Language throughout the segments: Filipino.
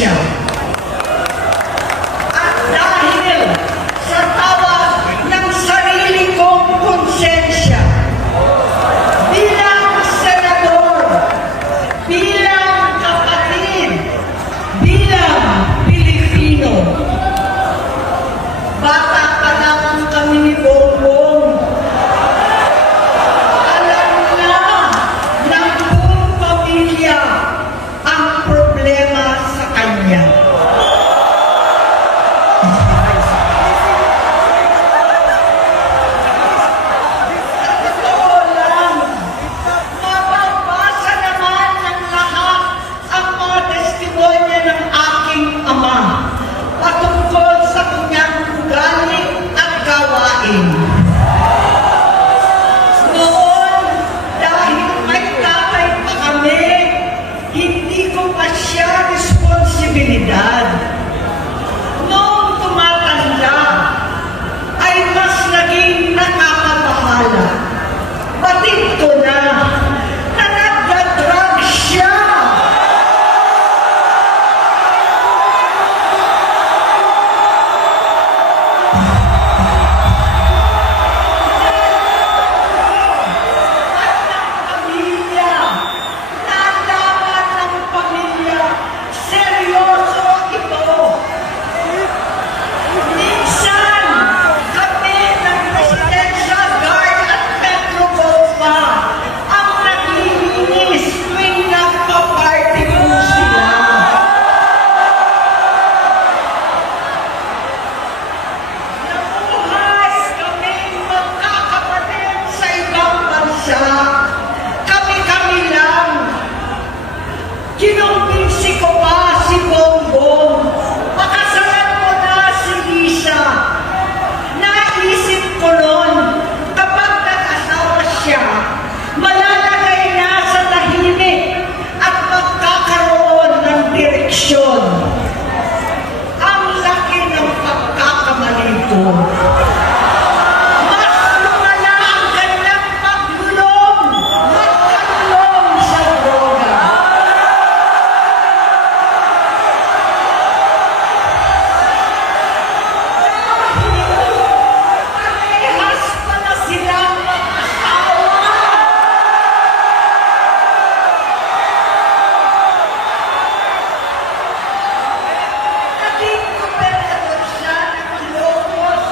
konsensya. At dahil sa tawag ng sarili kong konsensya, bilang senador, bilang kapatid, bilang Pilipino, bata pa lamang kami ni Bongbong, alam na ng buong pamilya ang problema sa kanya. Totoo lang, mababasa naman ng lahat ang mga testimonya ng aking ama patungkol sa kanyang ugali at gawain. Noon, dahil may tatay pa kami, hindi ko pa siya responsibilidad. Noong tumatanda, ay mas naging nakakabahala. Batid ko na nagdadrag siya. Pamilya, nalaman ng pamilya, seryoso ito. Minsan, kami ng Presidential Guard at Metro Gold pa ang naglilinis tuwing nagpa-party po sila. Nabuhay kaming magkakapatid sa ibang bansa. Kami-kami lang. Kinumbinsi ko pa si Bongbong. Pakasalan mo na si Lisa. Naisip ko noon, kapag nag-asawa siya, malalagay na sa tahimik at magkakaroon ng direksyon. Ang laki ng pagkakamali ko. Mas lumala ang kanyang paglulong. Magkalulong sa droga. Parehas pa na silang mag-asawa. Naging gobernador siya ng Ilocos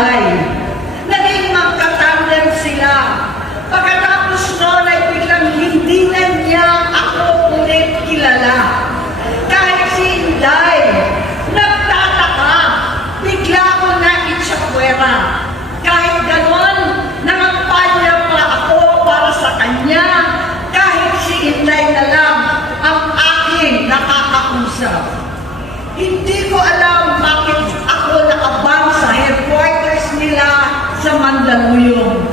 Inday. Naging magkatandem sila. Pagkatapos noon ay biglang hindi na niya ako ulit kilala. Kahit si Inday, nagtataka, bigla ko na itsakwera. Kahit ganon, nangampanya pa ako para sa kanya. Kahit si Inday na lang ang aking nakakausap. Hindi ko alam bakit ako nakabang sa headquarters nila sa Mandaluyong.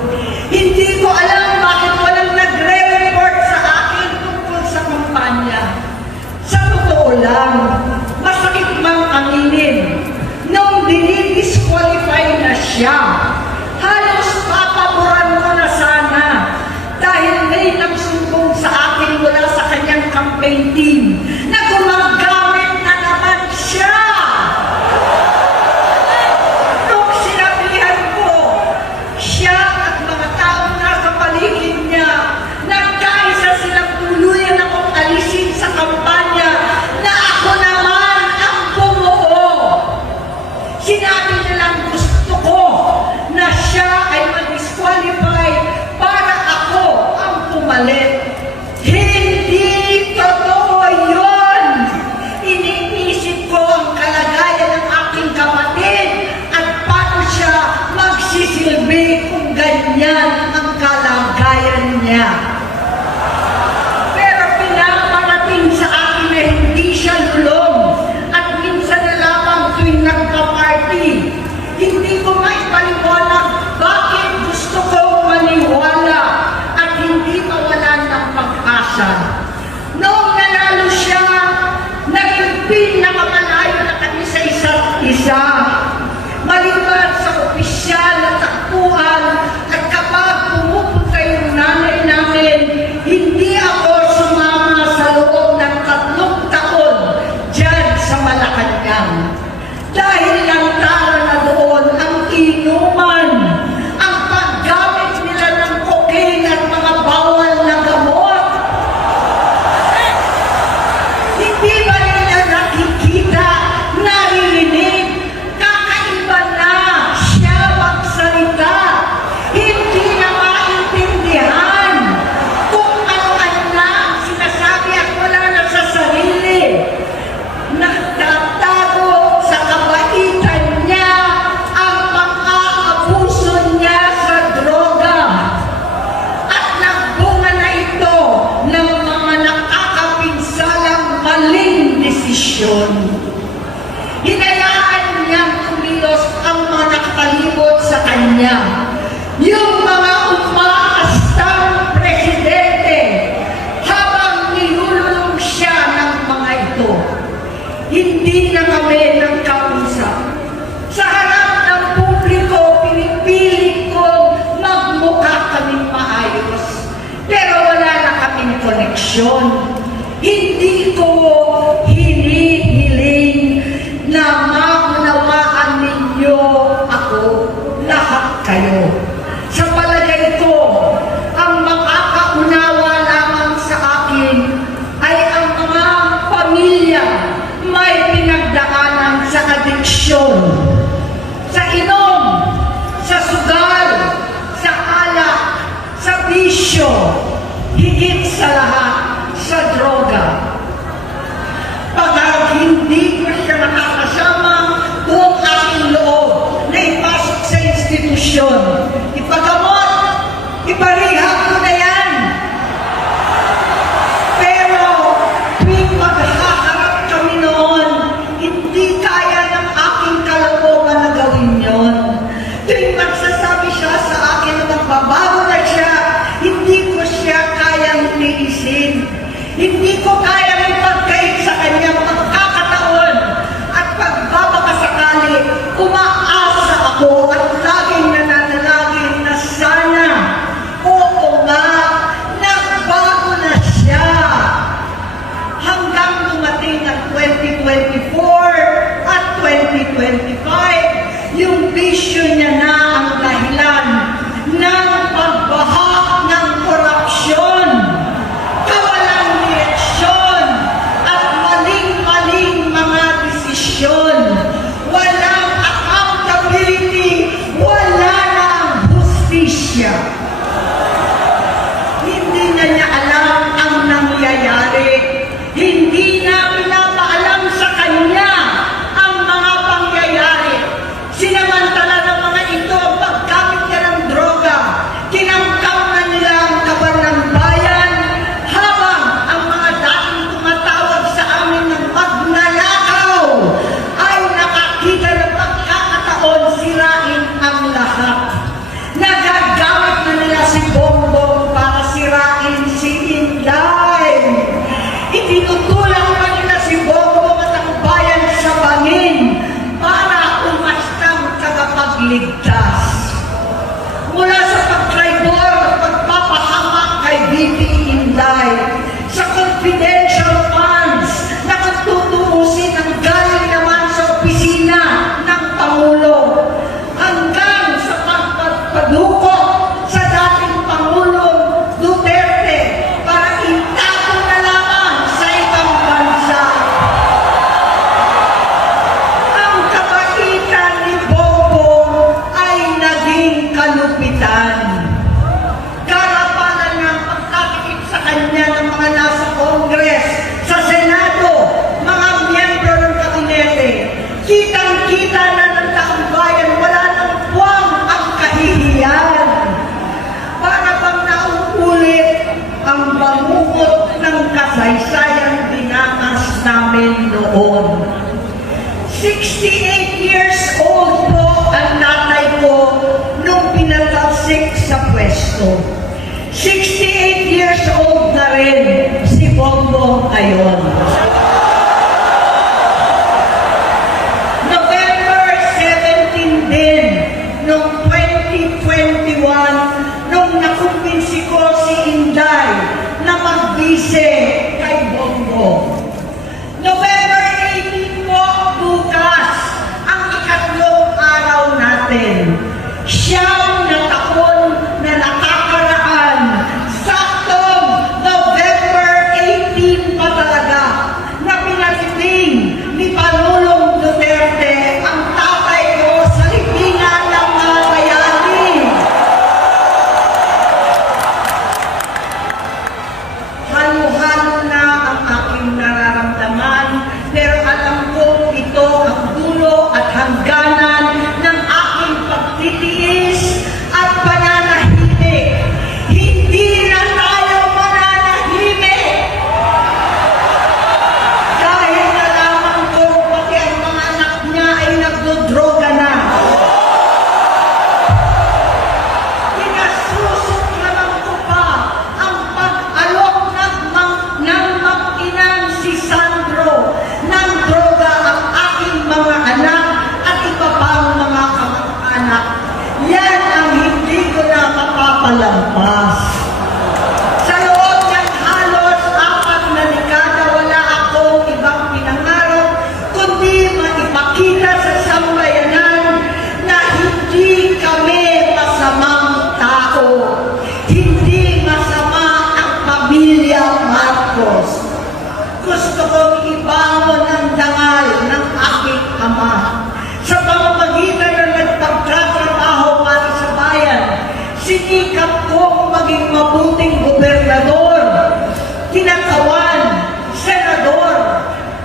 Hindi ko alam bakit walang nagre-report sa akin tungkol sa kampanya. Sa totoo lang, masakit mang aminin, nung dinidisqualify na siya, halos papaboran ko na sana dahil may nagsumbong sa akin mula sa kanyang campaign team na gumagamit na naman siya. Nung sinabihan ko, siya at mga taong nasa paligid niya, nagkaisa silang tuluyan akong alisin sa kampanya na ako naman ang bumuo. Sinabi nilang gusto ko na siya ay mag-disqualify para ako ang pumalit. Hindi totoo yun! Iniisip ko ang kalagayan ng aking kapatid at paano siya magsisilbi kung ganyan ang kalagayan niya. Pero pinaparating sa akin na hindi siya lulong at minsan na lamang tuwing nagpa-party. Hindi ko maipaliwanag bakit gusto ko maniwala at hindi mawalan ng pag-asa. Noong nanalo siya, naging pinakamalayo na kami sa isa't isa. Maliban sa opisyal na takbuhan at kapag pumupunta yung nanay namin, hindi ako sumama sa loob ng 3 taon dyan sa Malacanang. Dahil lang tara na doon ang inuman, ang paggamit nila ng cocaine at mga bawal na gamot. Hindi ba nila nakikita, naririnig, kakaiba na siya magsalita? Hindi na maintindihan kung ano-ano na sinasabi at wala na sa sarili. Nagtatago sa kabaitan niya ang pang-aabuso niya sa droga. At nagbunga na ito ng mga nakakapinsalang maling desisyon. Hinayaan niyang kumilos ang mga nakapalibot sa kanya. Yung mga umaastang presidente habang nilululong siya ng mga ito. Hindi na kami nagkausap. Sa harap ng publiko, pinipilit kong magmukha kaming maayos. Pero wala na kaming koneksyon. Hindi ko hinihiling na maunawaan ninyo ako, lahat kayo. Sa palagay ko, ang makakaunawa lamang sa akin ay ang mga pamilya may pinagdaanan sa adiksyon, sa inom, sa sugal, sa alak, sa bisyo, higit sa lahat, sa droga. Pag hindi ko siya nakakasama, buong aking loob na ipasok sa institusyon, ipagamot, iparihab ko na yan. Pero tuwing maghaharap kami noon, hindi kaya ng aking kalooban na gawin yon. Tuwing magsasabi siya sa akin na magbabago na siya, hindi ko siya kayang tiisin. Hindi ko kayang ipagkait sa kanya pagkakataon at pagbabakasakali, umaasa ako at laging nananalangin na sana, oo nga, nagbago na siya. Hanggang dumating ang 2024 at 2025, yung bisyo niya na ang dahilan ng pagbahak ng korupsyon, kawalang direksyon, at maling-maling mga desisyon. Walang accountability, ligtas. Mula sa pagtraidor at pagpapahamak kay VP Inday, sa confidential funds na katutuusin ang galing naman sa opisina ng Pangulo, hanggang sa pagpadukot sa dating Pangulong Duterte para itago na lamang sa ibang bansa. Ang kabaitan ni Bongbong ay naging kalupitan. Karapalan ng pagtatakip sa kanya ng mga nasa Congress, sa Senado, mga miyembro ng kabinete. Kitang-kita na ng taong bayan, wala nang puwang ang kahihiyan. Para bang nauulit ang bangungot ng kasaysayang dinanas namin noon. 68 years old po ang tatay ko nung pinatalsik sa pwesto. 68 years old na rin si Bongbong ngayon. November 17 din nung 2021 nung nakumbinsi ko si Inday na magbise kay Bongbong. November 18 po bukas ang ikatlong araw natin. Siyam na taon na nakakaraan. Saktong November 18 pa talaga na pinatiting ni Pangulong Duterte ang tatay ko sa libingan ng mga bayani. Halo-halo na ang aking nararamdaman, pero alam ko ito ang dulo at hangganan ng aking pagtitiis at pananahimik. Hindi na tayo mananahimik! Dahil nalaman ko pati ang mga anak niya ay nagdodroga na. Pinasusok naman ko pa ang pag-alok ng mag-inang si Sandro ng droga ang aking mga anak at iba pang mga kamag-anak. Yan ang hindi ko na mapapalampas. Sa loob ng halos 4 na dekada, wala akong ibang pinangarap kundi maipakita sa sambayanan na hindi kami masamang tao. Hindi masama ang pamilya Marcos. Gusto kong ibangon ang dangal ng aking ama. Sa pamamagitan ng nagpagtatrabaho para sa bayan, sinikap kong maging mabuting gobernador, kinakawan, senador.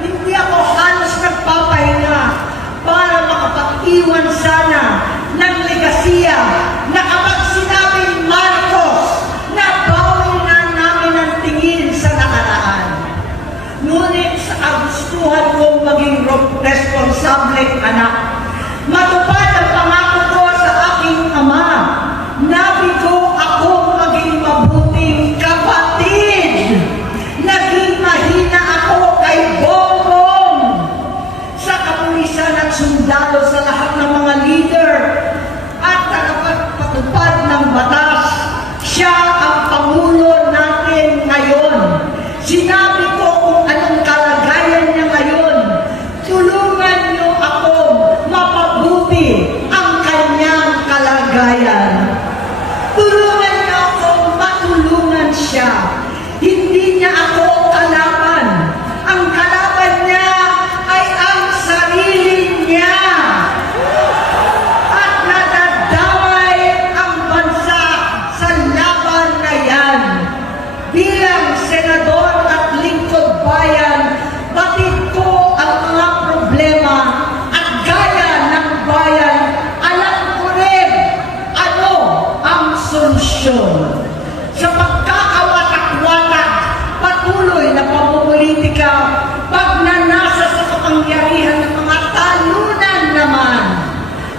Hindi ako halos nagpapahinga para makapag-iwan sana ng legasiya na kapag sinabing Marcos, nabawi na namin ang tingin sa nakaraan. Ngunit sa kagustuhan kong maging responsableng anak, matupad ang pangako ko sa aking ama, nabigo akong maging mabuting kapatid. Naging mahina ako kay Bongbong sa kapulisan at sundalo, sa lahat ng mga leader at tagapagpatupad ng batas. Siya ang Pangulo natin ngayon. Sinabi ko kung anong kalagayan niya ngayon. Tulungan niyo akong mapabuti ang kanyang kalagayan. Tulungan niyo akong matulungan siya. Hindi niya ako kalaban. Ang kalaban niya ay ang sarili niya. At nadadamay ang bansa sa laban na yan. Bilang senador at lingkod bayan, batid ko ang mga problema at gaya ng bayan, alam ko rin ano ang solusyon. Sa pagkakawatak-watak, patuloy na pamumulitika, pagnanasa sa kapangyarihan ng mga talunan naman,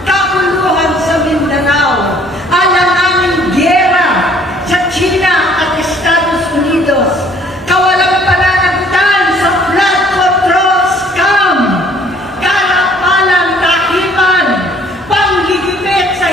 kabuluhan sa Mindanao, alanganing giyera sa China at Estados Unidos, kawalang pananagutan sa flood control scam, karapalang takiman, panggigipit sa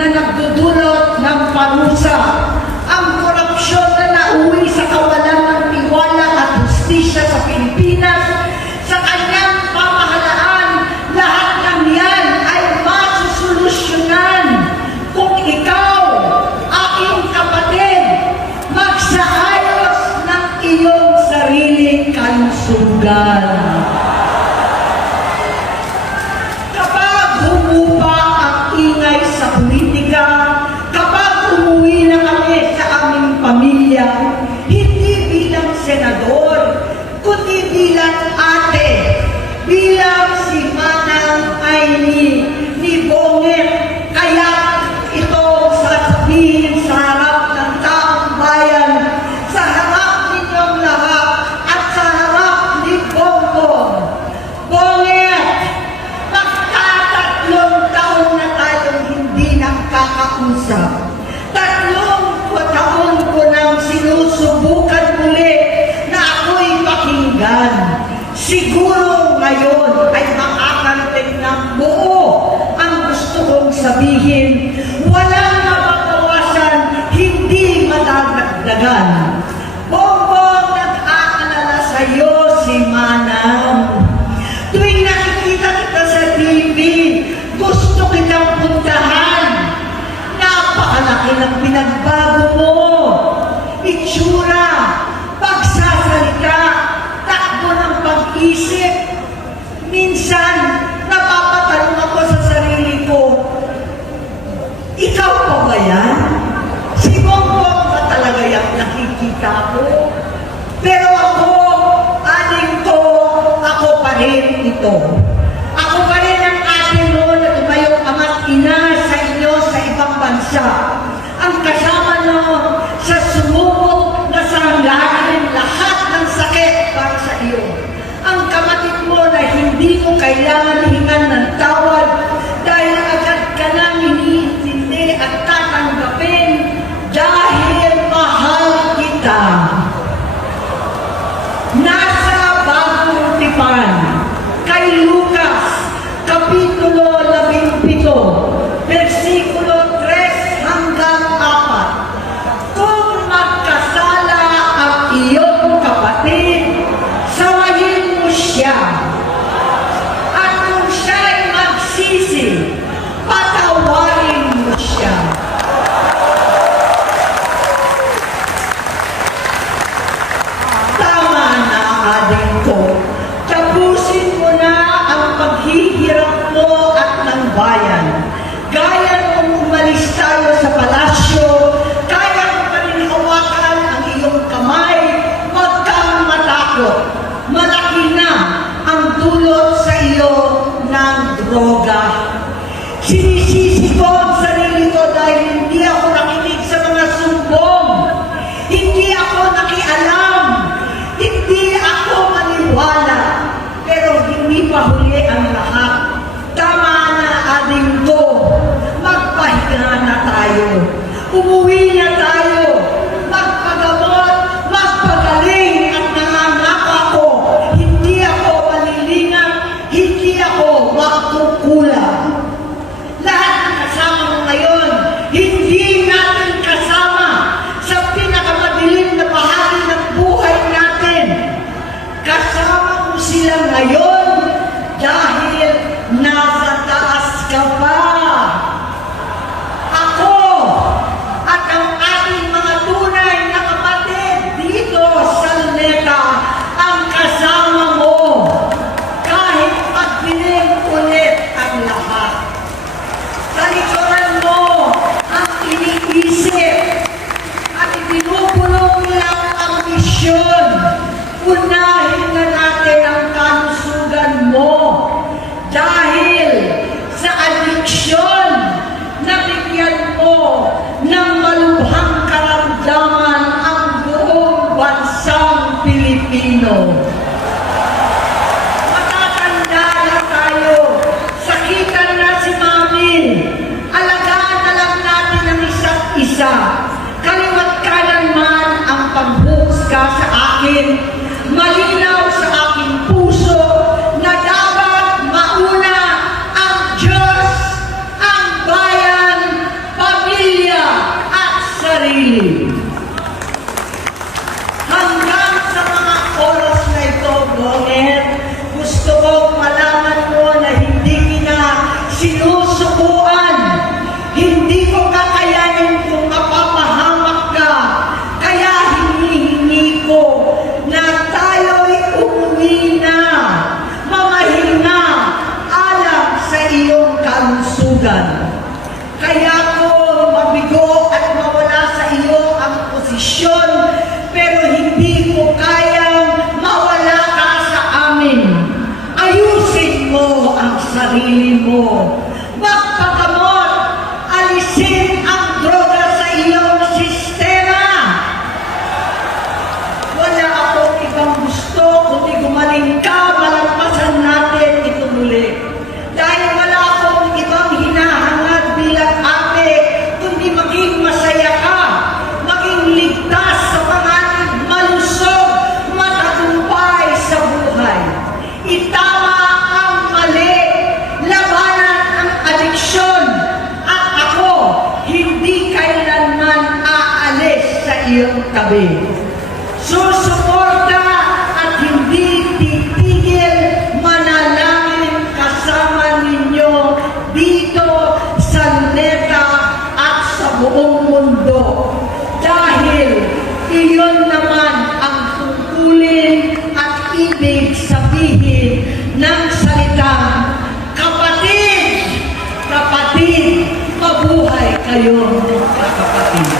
na nagdudulot ng parusa. Ang korupsyon na nauwi sa kawalan ng tiwala at hustisya sa Pilipinas, sa kanyang pamahalaan, lahat ng yan ay masusolusyonan kung ikaw, aking kapatid, magsaayos ng iyong sariling kalusugan. Kapag humupa ang ingay sa politika, kapag umuwi na kami sa aming pamilya, hindi bilang senador, kundi bilang ate, bilang si Manang Aimee ni Bonget. Kaya ito sasabihin sa harap ng taong bayan, sa harap ninyong lahat at sa harap ni Bongbong. Bonget, magtatatlong taon na tayong hindi nakakausap. 3 taon ko nang sinusubukan muli na ako'y pakinggan. Siguro ngayon ay makakarating ng buo ang gusto kong sabihin. Walang mababawasan, hindi madadagdagan. Bongbong, nag-aalala sa'yo si Manang. Tuwing nakikita kita sa TV, gusto kitang puntahan. Napakalaki ng pinagbago mo. Itsura, pagsasalita, takbo ng pag-isip. Minsan, napapatanong ako sa sarili ko, ikaw pa ba yan? Si Bongbong ba talaga yung nakikita ko? Pero ako, aling ko, ako pa rin ito. Ako pa rin ang ate mo na tumayong ama't ina sa inyo sa ibang bansa. Ang kasama nyo sa sumubok na sanggahin lahat ng sakit para sa iyo. Ang kapatid mo na hindi mo kailangan hingan ng tawad dahil agad ka nang iniintindi at tatanggapin dahil mahal kita. Nasa Bagong Tipan, kay Lucas, Kapitulo 17, versikulo 3 hanggang 4. Kung magkasala ang iyong kapatid, sawayin mo siya. At kung siya'y magsisi, patawarin mo siya. Tama na, adik ko. Tapusin mo na ang paghihirap mo at ng bayan. Gaya nung umalis tayo sa palasyo, kaya mo pa rin hawakan ang iyong kamay, huwag kang matakot. Malaki na ang dulot sa iyo ng droga. Sinisisi ko ang sarili ko dahil hindi ako nakinig sa mga sumbong. Hindi ako nakialam. Hindi ako maniwala. Pero hindi pa huli ang lahat. Tama na, ading ko. Magpahinga na tayo. Umuwi na tayo. Magpagamot, magpagaling at nangangako ako. Hindi ako malilingat, hindi ako makukulang. Lahat ng kasama mo ngayon, hindi natin kasama sa pinakamadilim na bahagi ng buhay natin. Kasama mo sila ngayon dahil nasa taas ka pa. Ako at ang ating mga tunay na kapatid dito sa Luneta ang kasama mo kahit pagpiling ulit ang lahat. Sa likuran mo ang iniisip at ibinubulong lang ang misyon. Unahin na natin ang kalusugan mo dahil sa adiksyon na bigyan mo ng malubhang karamdaman ang buong bansang Pilipino. Matatanda na tayo, sakitan na si Mami, alagaan na lang natin ang isa't isa. Kaliwat kanan man ang panghuhusga sa akin, malinaw sa aking puso na dapat mauna ang Diyos, ang bayan, Kaya ko mabigo at mawala sa iyo ang posisyon, pero hindi ko kayang mawala ka sa amin. Ayusin mo ang sarili mo. Magpagamot, alisin ang droga sa iyong sistema. Wala akong ibang gusto kundi gumaling ka, malagpasan natin ito muli. Dahil wala akong ibang hinahangad bilang ate, kundi maging masaya ka, maging ligtas sa panganib, malusog, matagumpay sa buhay. Itama ang mali, labanan ang adiksyon, at ako hindi kailanman aalis sa iyong tabi. Susuporta at hindi titigil, manalangin kasama ninyo dito sa Luneta at sa buong mundo. Dahil iyon naman ang tungkulin at ibig sabihin ng salitang kapatid, kapatid, mabuhay kayo, kapatid.